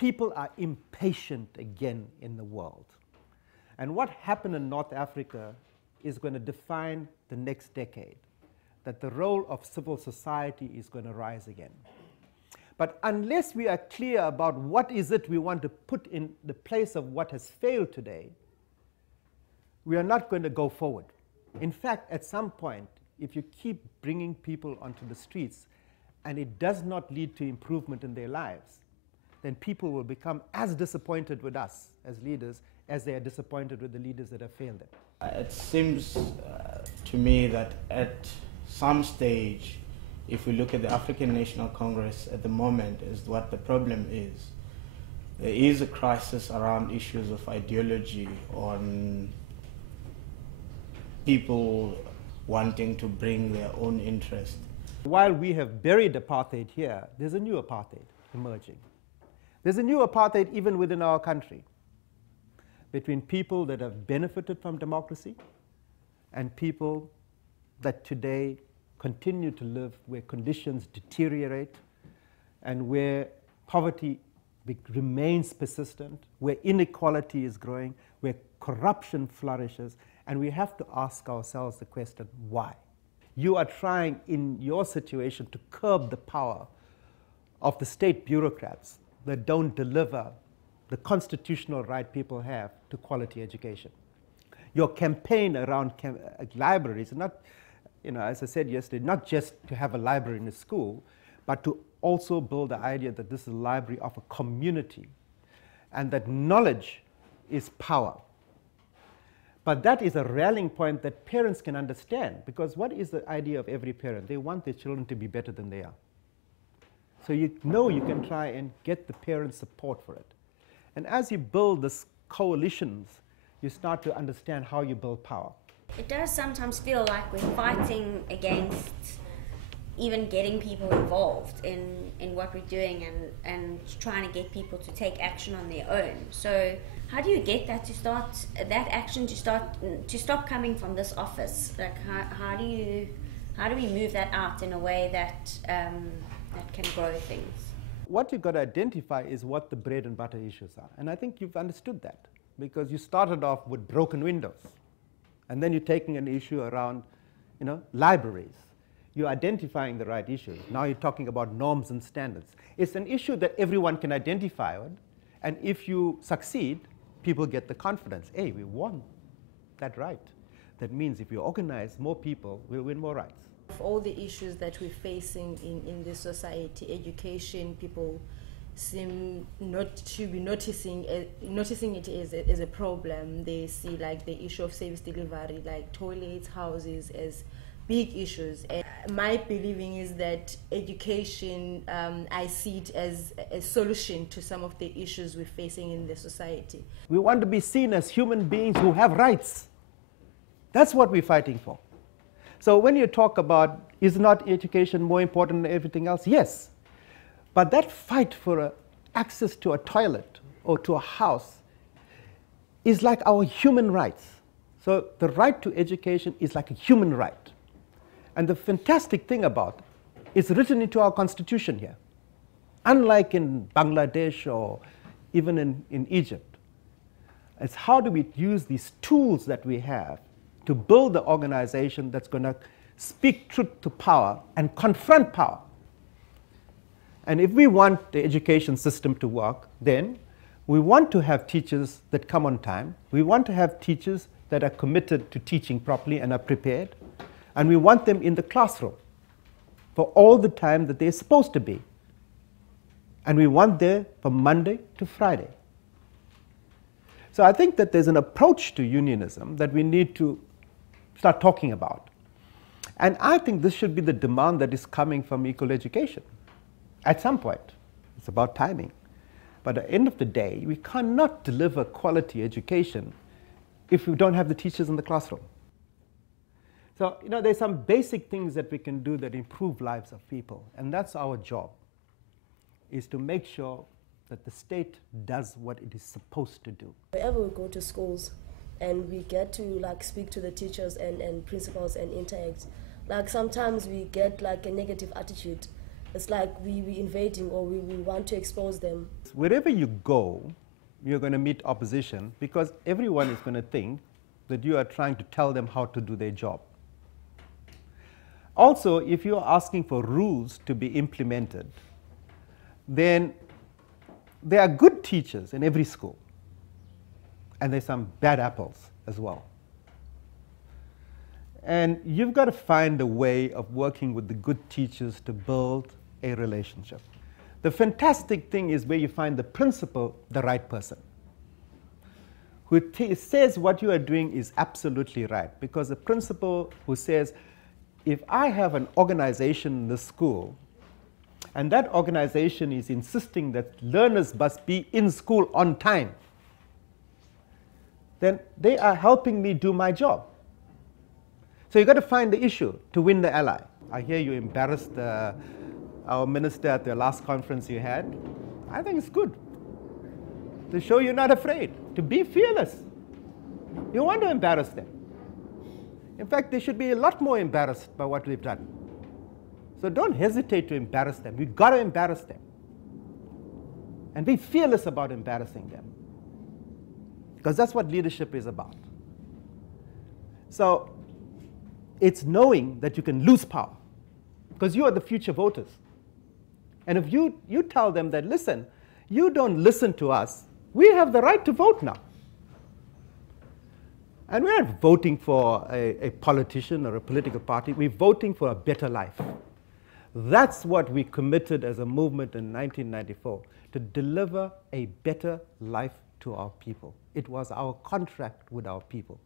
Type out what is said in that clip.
people are impatient again in the world. And what happened in North Africa is going to define the next decade, that the role of civil society is going to rise again. But unless we are clear about what is it we want to put in the place of what has failed today, we are not going to go forward. In fact, at some point, if you keep bringing people onto the streets and it does not lead to improvement in their lives, then people will become as disappointed with us as leaders as they are disappointed with the leaders that have failed them. It seems to me that at some stage, if we look at the African National Congress at the moment, is what the problem is. There is a crisis around issues of ideology on people wanting to bring their own interest. While we have buried apartheid here, there's a new apartheid emerging. There's a new apartheid even within our country, between people that have benefited from democracy and people that today continue to live where conditions deteriorate and where poverty remains persistent, where inequality is growing, where corruption flourishes, and we have to ask ourselves the question, why? You are trying in your situation to curb the power of the state bureaucrats that don't deliver the constitutional right people have to quality education. Your campaign around libraries, not, as I said yesterday, not just to have a library in a school, but to also build the idea that this is a library of a community and that knowledge is power. But that is a rallying point that parents can understand, because what is the idea of every parent? They want their children to be better than they are. So you know you can try and get the parents' support for it. And as you build these coalitions, you start to understand how you build power. It does sometimes feel like we're fighting against even getting people involved in what we're doing and trying to get people to take action on their own. So how do you get that action to stop coming from this office? Like how do we move that out in a way that that can grow things? What you've got to identify is what the bread and butter issues are. And I think you've understood that, because you started off with broken windows. And then you're taking an issue around, libraries. You're identifying the right issues. Now you're talking about norms and standards. It's an issue that everyone can identify with. And if you succeed, people get the confidence. Hey, we won that right. That means if you organize more people, we'll win more rights. Of all the issues that we're facing in this society, education, people seem not to be noticing it as a problem. They see like the issue of service delivery, like toilets, houses, as big issues. And my believing is that education, I see it as a solution to some of the issues we're facing in the society. We want to be seen as human beings who have rights. That's what we're fighting for. So when you talk about, is not education more important than everything else? Yes. But that fight for access to a toilet or to a house is like our human rights. So the right to education is like a human right. And the fantastic thing about it, it's written into our constitution here. Unlike in Bangladesh or even in Egypt. It's how do we use these tools that we have to build the organization that's going to speak truth to power and confront power. And if we want the education system to work, then we want to have teachers that come on time. We want to have teachers that are committed to teaching properly and are prepared. And we want them in the classroom for all the time that they're supposed to be. And we want them from Monday to Friday. So I think that there's an approach to unionism that we need to start talking about. And I think this should be the demand that is coming from equal education. At some point, it's about timing. But at the end of the day, we cannot deliver quality education if we don't have the teachers in the classroom. So, there's some basic things that we can do that improve lives of people. And that's our job, is to make sure that the state does what it is supposed to do. Wherever we go to schools and we get to speak to the teachers and principals and interact, sometimes we get a negative attitude it's like we invading, or we want to expose them. Wherever you go, you're going to meet opposition, because everyone is going to think that you are trying to tell them how to do their job. Also, if you're asking for rules to be implemented, then there are good teachers in every school, and there's some bad apples as well. And you've got to find a way of working with the good teachers to build a relationship. The fantastic thing is where you find the principal, the right person, who says what you are doing is absolutely right. Because the principal who says, if I have an organization in the school, and that organization is insisting that learners must be in school on time, then they are helping me do my job. So you've got to find the issue to win the ally. I hear you embarrassed our minister at the last conference you had. I think it's good to show you're not afraid, to be fearless. You want to embarrass them. In fact, they should be a lot more embarrassed by what we've done. So don't hesitate to embarrass them. You've got to embarrass them. And be fearless about embarrassing them. Because that's what leadership is about. So it's knowing that you can lose power, because you are the future voters. And if you tell them that, listen, you don't listen to us, we have the right to vote now. And we're not voting for a politician or a political party. We're voting for a better life. That's what we committed as a movement in 1994, to deliver a better life to our people. It was our contract with our people.